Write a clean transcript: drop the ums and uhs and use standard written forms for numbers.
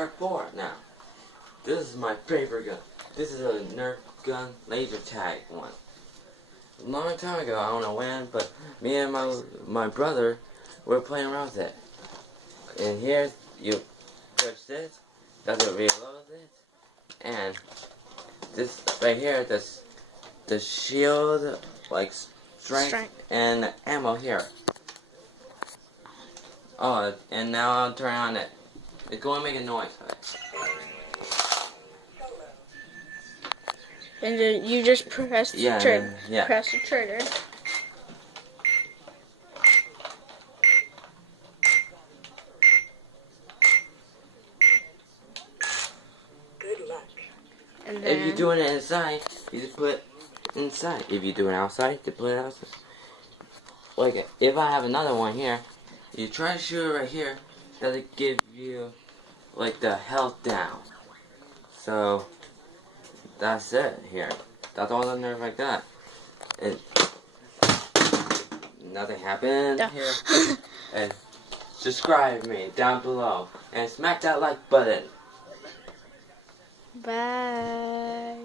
Nerf 4 now. This is my favorite gun. This is a Nerf gun laser tag one. A long time ago, I don't know when, but me and my brother were playing around with it. And here you push this, that's what reload it, and this right here, the shield, like strength, and ammo here. Oh, and now I'll turn on it. It's going to make a noise. And then you just press the trigger. Yeah. Press the trigger. Good luck. And then If you're doing it inside, you just put it inside. If you're doing it outside, you put it outside. Like, if I have another one here, you try to shoot it right here, that'll give you, like, the health down. So, that's it here. That's all the Nerf I got. And nothing happened here. And subscribe me down below. And smack that like button. bye.